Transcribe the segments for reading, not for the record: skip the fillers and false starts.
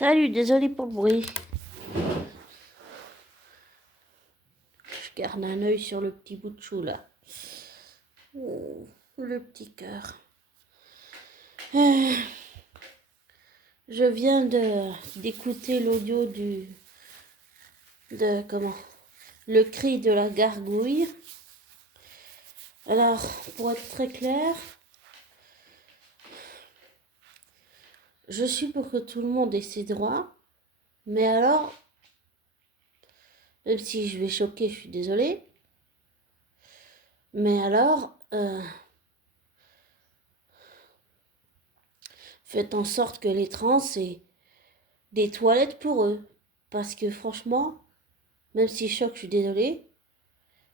Salut, désolé pour le bruit. Je garde un œil sur le petit bout de chou là. Oh, le petit cœur. Je viens d'écouter l'audio le cri de la gargouille. Alors, pour être très clair, je suis pour que tout le monde ait ses droits, mais alors, même si je vais choquer, je suis désolée, mais alors, faites en sorte que les trans aient des toilettes pour eux. Parce que franchement, même si je choque, je suis désolée,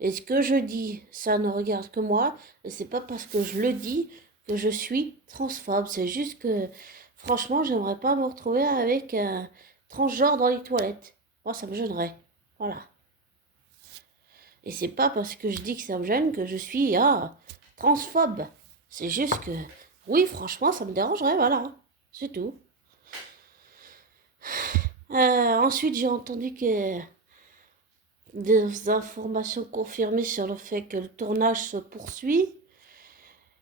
et ce que je dis, ça ne regarde que moi, et c'est pas parce que je le dis que je suis transphobe. C'est juste que, franchement, j'aimerais pas me retrouver avec un transgenre dans les toilettes. Moi, ça me gênerait. Voilà. Et c'est pas parce que je dis que ça me gêne que je suis transphobe. C'est juste que, oui, franchement, ça me dérangerait, voilà. C'est tout. Ensuite, j'ai entendu que des informations confirmées sur le fait que le tournage se poursuit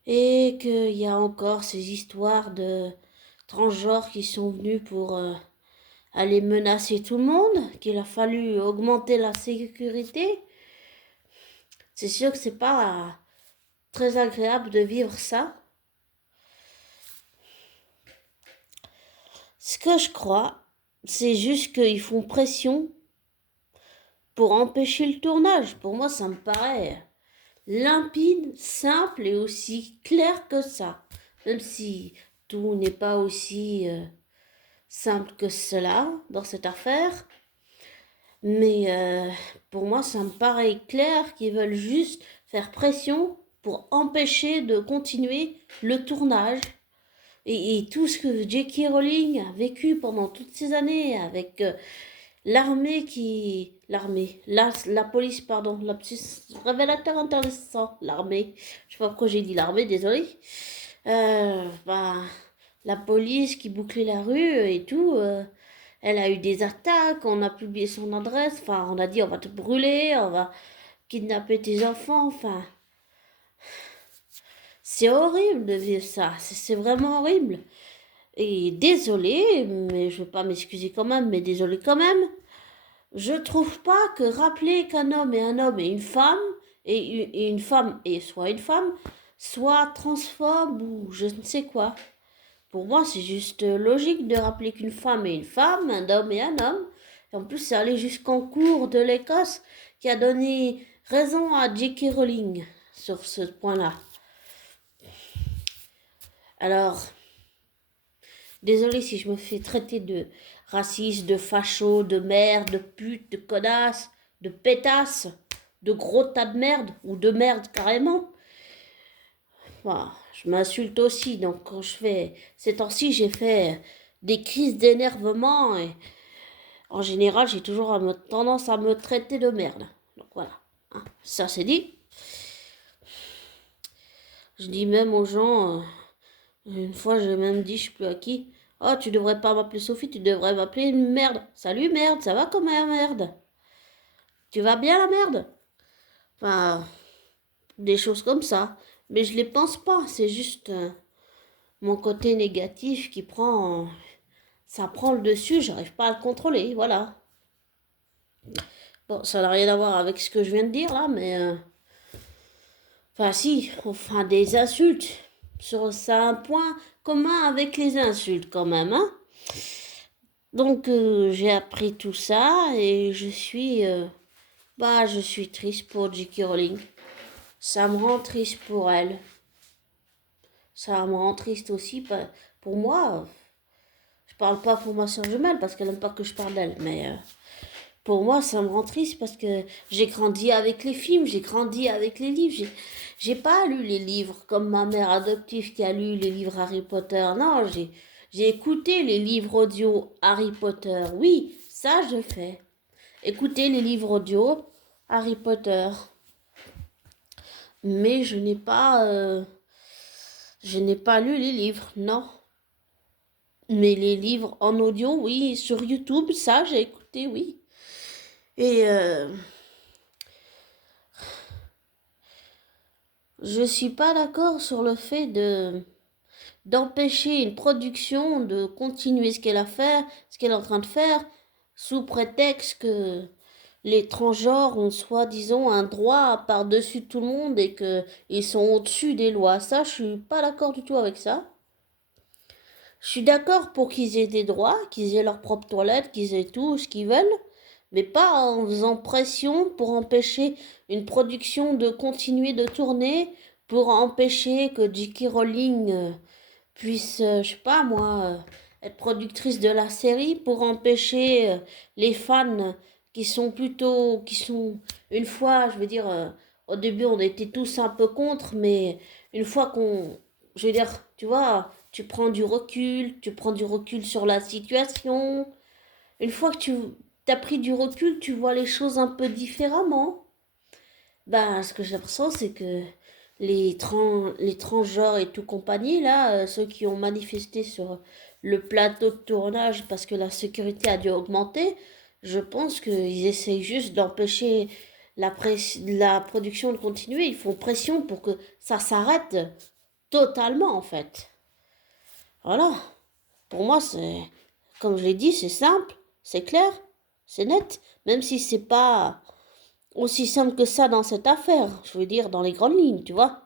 et qu'il y a encore ces histoires de transgenres qui sont venus pour aller menacer tout le monde, qu'il a fallu augmenter la sécurité. C'est sûr que c'est pas très agréable de vivre ça. Ce que je crois, c'est juste qu'ils font pression pour empêcher le tournage. Pour moi, ça me paraît limpide, simple et aussi clair que ça. Même si tout n'est pas aussi simple que cela dans cette affaire. Mais pour moi, ça me paraît clair qu'ils veulent juste faire pression pour empêcher de continuer le tournage. Et tout ce que J.K. Rowling a vécu pendant toutes ces années avec la police, pardon, révélateur intéressant, l'armée, je sais pas pourquoi j'ai dit l'armée, désolé, bah, la police qui bouclait la rue et tout, elle a eu des attaques, on a publié son adresse, enfin, on a dit on va te brûler, on va kidnapper tes enfants, enfin, c'est horrible de vivre ça, c'est vraiment horrible. Et désolé, mais je vais pas m'excuser quand même, mais désolé quand même. Je trouve pas que rappeler qu'un homme est un homme et une femme, et une femme et soit une femme, soit transphobe ou je ne sais quoi. Pour moi, c'est juste logique de rappeler qu'une femme est une femme, un homme est un homme. Et en plus, c'est allé jusqu'en cours de l'Écosse qui a donné raison à J.K. Rowling sur ce point-là. Alors, désolé si je me fais traiter de raciste, de facho, de merde, de pute, de connasse, de pétasse, de gros tas de merde, ou de merde carrément. Enfin, je m'insulte aussi, donc quand je fais... Ces temps-ci, j'ai fait des crises d'énervement, et en général, j'ai toujours tendance à me traiter de merde. Donc voilà, hein, ça c'est dit. Je dis même aux gens, une fois j'ai même dit, je sais plus à qui, oh, tu devrais pas m'appeler Sophie, tu devrais m'appeler merde. Salut merde, ça va comme un merde? Tu vas bien la merde? Enfin, des choses comme ça. Mais je les pense pas, c'est juste mon côté négatif qui prend... Ça prend le dessus, j'arrive pas à le contrôler, voilà. Bon, ça n'a rien à voir avec ce que je viens de dire là, mais... Enfin si, enfin des insultes. Ça a un point commun avec les insultes quand même, hein. Donc j'ai appris tout ça et je suis triste pour J.K. Rowling. Ça me rend triste pour elle. Ça me rend triste aussi pour moi. Je parle pas pour ma soeur jumelle parce qu'elle n'aime pas que je parle d'elle, mais pour moi ça me rend triste parce que j'ai grandi avec les films, j'ai grandi avec les livres. J'ai pas lu les livres comme ma mère adoptive qui a lu les livres Harry Potter. Non, j'ai écouté les livres audio Harry Potter. Oui, ça je fais. Écouter les livres audio Harry Potter. Mais je n'ai pas lu les livres, non. Mais les livres en audio, oui, sur YouTube, ça, j'ai écouté, oui. Et je suis pas d'accord sur le fait d'empêcher une production de continuer ce qu'elle est en train de faire, sous prétexte que les transgenres ont soi-disant un droit par-dessus tout le monde et qu'ils sont au-dessus des lois. Ça, je suis pas d'accord du tout avec ça. Je suis d'accord pour qu'ils aient des droits, qu'ils aient leur propre toilette, qu'ils aient tout ce qu'ils veulent, mais pas en faisant pression pour empêcher une production de continuer de tourner, pour empêcher que J.K. Rowling puisse, je sais pas moi, être productrice de la série, pour empêcher les fans qui sont, une fois, je veux dire, au début on était tous un peu contre, mais une fois je veux dire, tu vois, tu prends du recul sur la situation. Une fois que tu as pris du recul, tu vois les choses un peu différemment. Ben, ce que j'ai l'impression, c'est que les transgenres et tout compagnie, là, ceux qui ont manifesté sur le plateau de tournage parce que la sécurité a dû augmenter, je pense qu'ils essayent juste d'empêcher la production de continuer. Ils font pression pour que ça s'arrête totalement, en fait. Voilà. Pour moi, comme je l'ai dit, c'est simple, c'est clair, c'est net, même si c'est pas aussi simple que ça dans cette affaire, je veux dire, dans les grandes lignes, tu vois.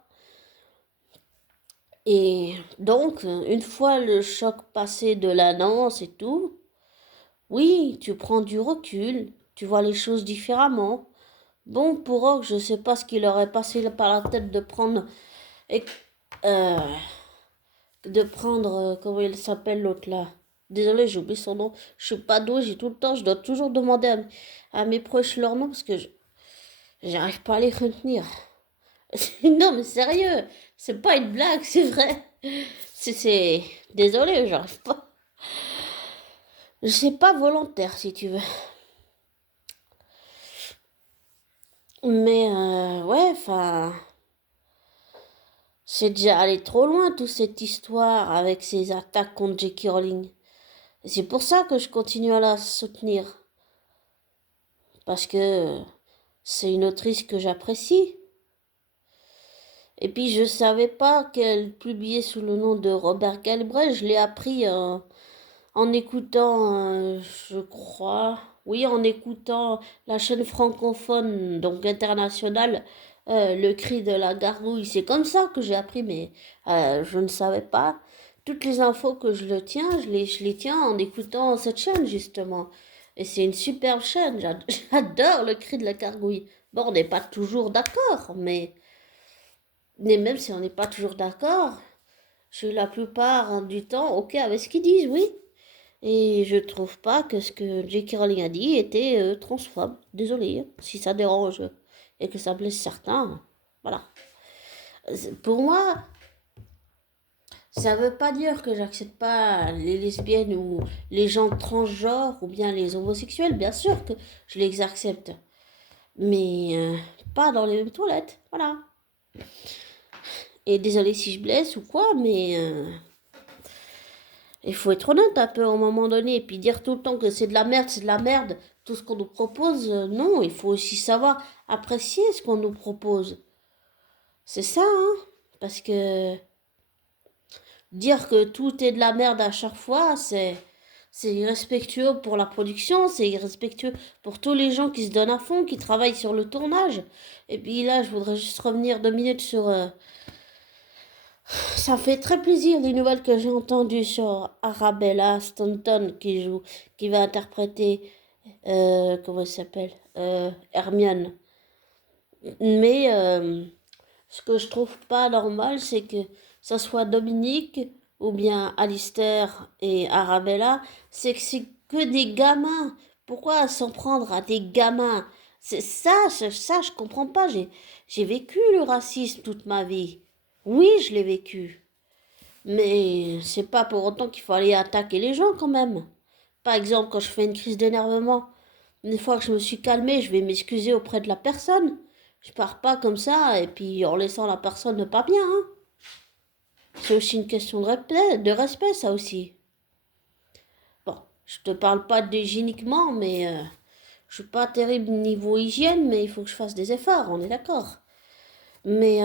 Et donc, une fois le choc passé de l'annonce et tout, oui, tu prends du recul, tu vois les choses différemment. Bon, pour Rock, je sais pas ce qu'il aurait passé par la tête et- euh, comment il s'appelle l'autre là. Désolé, j'ai oublié son nom. Je suis pas douée, j'ai tout le temps, je dois toujours demander à mes proches leur nom parce que j'arrive pas à les retenir. Non, mais sérieux, c'est pas une blague, c'est vrai. C'est... Désolé, j'arrive pas. C'est pas volontaire, si tu veux. Mais, ouais, enfin... C'est déjà allé trop loin, toute cette histoire avec ces attaques contre J.K. Rowling. Et c'est pour ça que je continue à la soutenir. Parce que c'est une autrice que j'apprécie. Et puis je savais pas qu'elle publiait sous le nom de Robert Galbraith. Je l'ai appris en écoutant, je crois, oui, en écoutant la chaîne francophone, donc internationale, Le Cri de la Gargouille. C'est comme ça que j'ai appris, mais je ne savais pas. Toutes les infos que je le tiens, je les tiens en écoutant cette chaîne, justement. Et c'est une superbe chaîne. J'adore Le Cri de la Gargouille. Bon, on n'est pas toujours d'accord, mais même si on n'est pas toujours d'accord, je suis la plupart du temps OK avec ce qu'ils disent, oui. Et je trouve pas que ce que J.K. Rowling a dit était transphobe. Désolée, hein, si ça dérange et que ça blesse certains. Voilà. Pour moi, ça veut pas dire que j'accepte pas les lesbiennes ou les gens transgenres ou bien les homosexuels. Bien sûr que je les accepte. Mais pas dans les mêmes toilettes. Voilà. Et désolé si je blesse ou quoi, mais il faut être honnête un peu à un moment donné. Et puis dire tout le temps que c'est de la merde, c'est de la merde. Tout ce qu'on nous propose, non. Il faut aussi savoir apprécier ce qu'on nous propose. C'est ça, hein. Parce que dire que tout est de la merde à chaque fois, c'est irrespectueux pour la production, c'est irrespectueux pour tous les gens qui se donnent à fond, qui travaillent sur le tournage. Et puis là, je voudrais juste revenir 2 minutes sur... ça fait très plaisir les nouvelles que j'ai entendues sur Arabella Stanton qui va interpréter, comment elle s'appelle, Hermione. Mais ce que je trouve pas normal, c'est que ça soit Dominique ou bien Alistair et Arabella, c'est que des gamins. Pourquoi s'en prendre à des gamins? C'est ça, je comprends pas. J'ai vécu le racisme toute ma vie. Oui, je l'ai vécu. Mais c'est pas pour autant qu'il faut aller attaquer les gens quand même. Par exemple, quand je fais une crise d'énervement, une fois que je me suis calmée, je vais m'excuser auprès de la personne. Je pars pas comme ça et puis en laissant la personne pas bien, hein. C'est aussi une question de respect, ça aussi. Je te parle pas d'hygiéniquement, mais je suis pas terrible niveau hygiène, mais il faut que je fasse des efforts, on est d'accord. Mais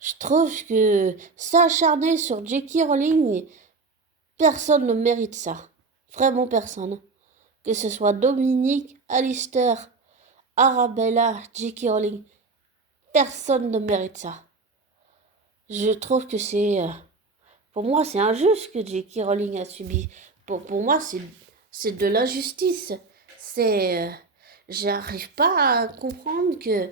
je trouve que s'acharner sur J.K. Rowling, personne ne mérite ça. Vraiment personne. Que ce soit Dominique, Alistair, Arabella, J.K. Rowling, personne ne mérite ça. Je trouve que pour moi, c'est injuste que J.K. Rowling a subi. Pour moi, c'est de l'injustice. C'est, j'arrive pas à comprendre que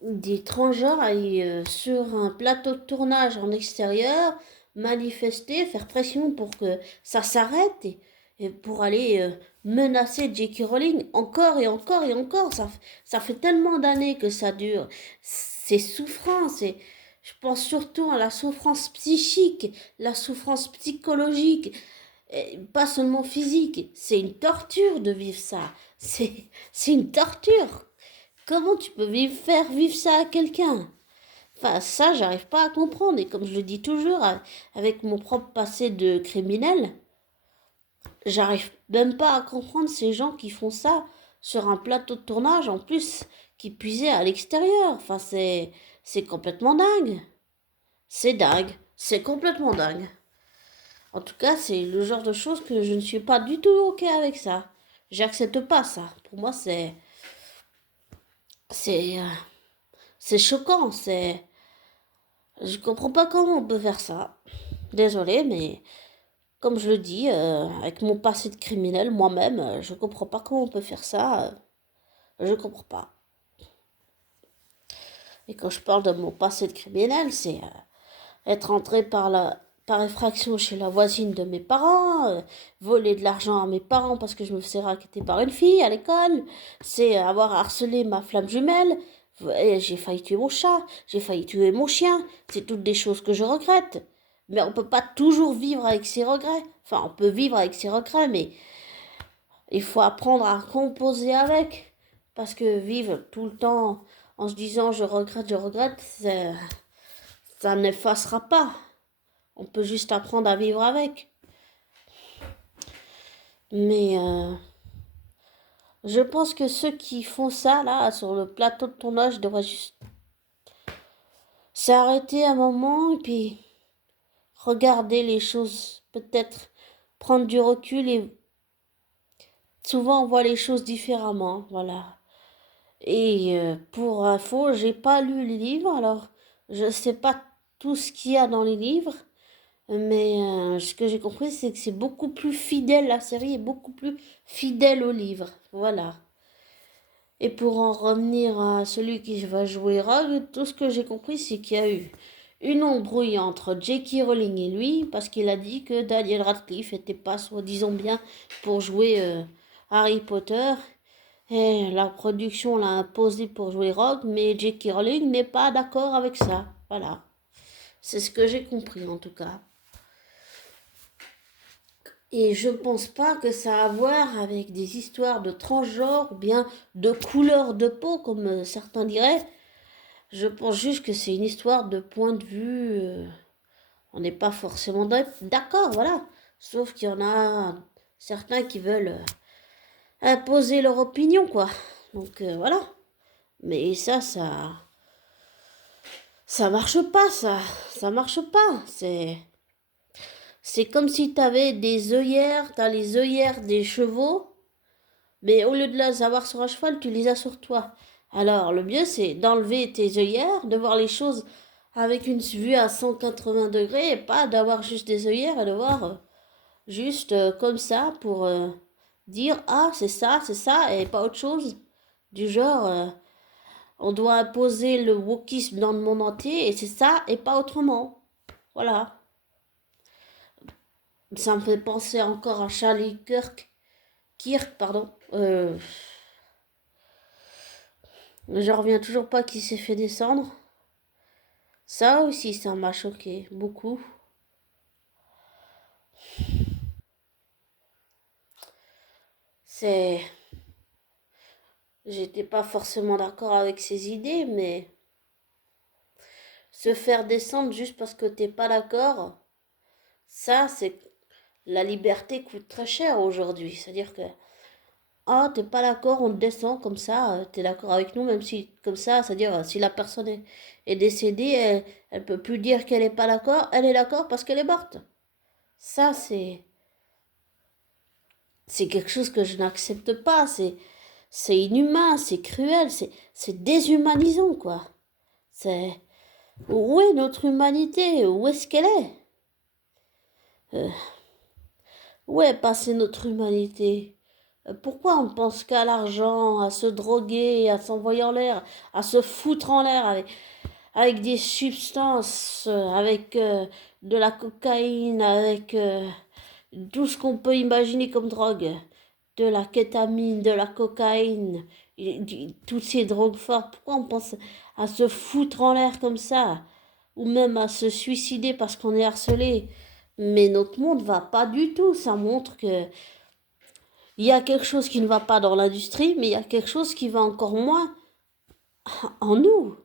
des transgenres aillent sur un plateau de tournage en extérieur manifester, faire pression pour que ça s'arrête et pour aller menacer J.K. Rowling encore et encore et encore. Ça fait tellement d'années que ça dure. C'est souffrant, je pense surtout à la souffrance psychique, la souffrance psychologique, et pas seulement physique. C'est une torture de vivre ça. C'est une torture. Comment tu peux faire vivre ça à quelqu'un? Enfin, ça, j'arrive pas à comprendre. Et comme je le dis toujours, avec mon propre passé de criminel, j'arrive même pas à comprendre ces gens qui font ça sur un plateau de tournage, en plus, qui puisaient à l'extérieur. Enfin, c'est complètement dingue. C'est dingue. C'est complètement dingue. En tout cas, c'est le genre de choses que je ne suis pas du tout OK avec ça. J'accepte pas ça. Pour moi, c'est, euh, c'est choquant. Je comprends pas comment on peut faire ça. Désolée, mais comme je le dis, avec mon passé de criminel, moi-même, je comprends pas comment on peut faire ça. Je comprends pas. Et quand je parle de mon passé de criminel, c'est être entré par effraction chez la voisine de mes parents, voler de l'argent à mes parents parce que je me faisais racketter par une fille à l'école, c'est avoir harcelé ma flamme jumelle, et j'ai failli tuer mon chat, j'ai failli tuer mon chien, c'est toutes des choses que je regrette. Mais on peut pas toujours vivre avec ses regrets. Enfin, on peut vivre avec ses regrets, mais il faut apprendre à composer avec. Parce que vivre tout le temps en se disant je regrette, ça n'effacera pas. On peut juste apprendre à vivre avec. Mais je pense que ceux qui font ça, là, sur le plateau de tournage, devraient juste s'arrêter un moment et puis regarder les choses, peut-être prendre du recul et souvent on voit les choses différemment, voilà. Et pour info, j'ai pas lu les livres, alors je sais pas tout ce qu'il y a dans les livres. Mais ce que j'ai compris, c'est que c'est beaucoup plus fidèle, la série est beaucoup plus fidèle au livre. Voilà. Et pour en revenir à celui qui va jouer Rogue, tout ce que j'ai compris, c'est qu'il y a eu une embrouille entre J.K. Rowling et lui, parce qu'il a dit que Daniel Radcliffe n'était pas soi-disant bien pour jouer Harry Potter. Et la production l'a imposé pour jouer Rogue, mais J.K. Rowling n'est pas d'accord avec ça. Voilà. C'est ce que j'ai compris en tout cas. Et je pense pas que ça a à voir avec des histoires de transgenre ou bien de couleur de peau, comme certains diraient. Je pense juste que c'est une histoire de point de vue. On n'est pas forcément d'accord, voilà. Sauf qu'il y en a certains qui veulent imposer leur opinion, quoi. Donc voilà. Mais ça marche pas, ça. Ça marche pas. C'est comme si t'avais des œillères, t'as les œillères des chevaux. Mais au lieu de les avoir sur un cheval, tu les as sur toi. Alors, le mieux, c'est d'enlever tes œillères, de voir les choses avec une vue à 180 degrés, et pas d'avoir juste des œillères et de voir juste comme ça pour dire ah, c'est ça, et pas autre chose. Du genre, on doit imposer le wokisme dans le monde entier, et c'est ça, et pas autrement. Voilà. Ça me fait penser encore à Charlie Kirk, pardon. Je reviens toujours pas qui s'est fait descendre. Ça aussi, ça m'a choqué beaucoup. C'est. J'étais pas forcément d'accord avec ses idées, mais se faire descendre juste parce que t'es pas d'accord, Ça, c'est... La liberté coûte très cher aujourd'hui. C'est-à-dire que, ah, t'es pas d'accord, on te descend comme ça, t'es d'accord avec nous, même si, comme ça, c'est-à-dire, si la personne est décédée, elle peut plus dire qu'elle est pas d'accord, elle est d'accord parce qu'elle est morte. Ça, c'est quelque chose que je n'accepte pas, c'est inhumain, c'est cruel, c'est déshumanisant, quoi. C'est, où est notre humanité? Où est-ce qu'elle est? Euh, Où est passée notre humanité? Pourquoi on pense qu'à l'argent, à se droguer, à s'envoyer en l'air, à se foutre en l'air avec des substances, avec de la cocaïne, avec tout ce qu'on peut imaginer comme drogue, de la kétamine, de la cocaïne, toutes ces drogues fortes, pourquoi on pense à se foutre en l'air comme ça, ou même à se suicider parce qu'on est harcelé? Mais notre monde va pas du tout, ça montre que il y a quelque chose qui ne va pas dans l'industrie, mais il y a quelque chose qui va encore moins en nous.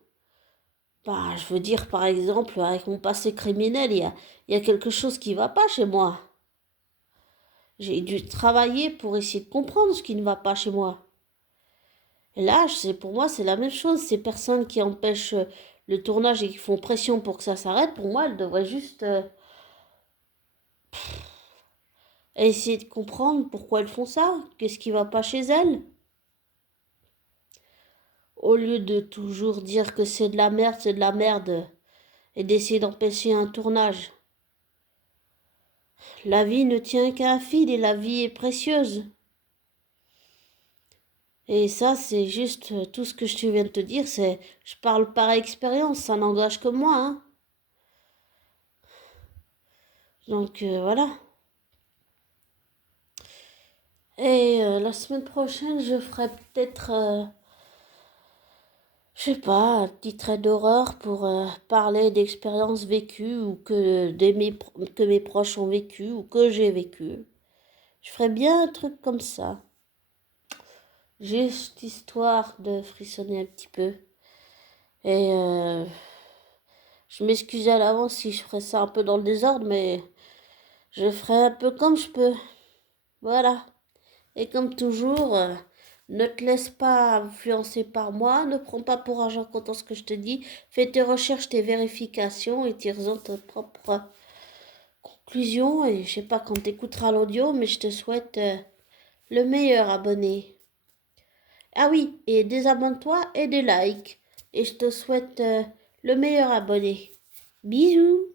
Bah, je veux dire, par exemple, avec mon passé criminel, il y a quelque chose qui ne va pas chez moi. J'ai dû travailler pour essayer de comprendre ce qui ne va pas chez moi. Et là, pour moi, c'est la même chose. Ces personnes qui empêchent le tournage et qui font pression pour que ça s'arrête, pour moi, elles devraient juste essayer de comprendre pourquoi elles font ça. Qu'est-ce qui ne va pas chez elles? Au lieu de toujours dire que c'est de la merde, et d'essayer d'empêcher un tournage. La vie ne tient qu'à un fil et la vie est précieuse. Et ça, c'est juste tout ce que je viens de te dire, je parle par expérience, ça n'engage que moi, hein. Donc voilà. Et la semaine prochaine, je ferai peut-être, je sais pas, un petit trait d'horreur pour parler d'expériences vécues ou que mes proches ont vécues ou que j'ai vécues. Je ferai bien un truc comme ça. Juste histoire de frissonner un petit peu. Et je m'excuse à l'avance si je ferais ça un peu dans le désordre, mais je ferai un peu comme je peux. Voilà. Et comme toujours, ne te laisse pas influencer par moi, ne prends pas pour argent comptant ce que je te dis. Fais tes recherches, tes vérifications et tire-en tes propres conclusions. Et je sais pas quand tu écouteras l'audio, mais je te souhaite le meilleur, abonné. Ah oui, et désabonne-toi et des likes. Et je te souhaite le meilleur, abonné. Bisous.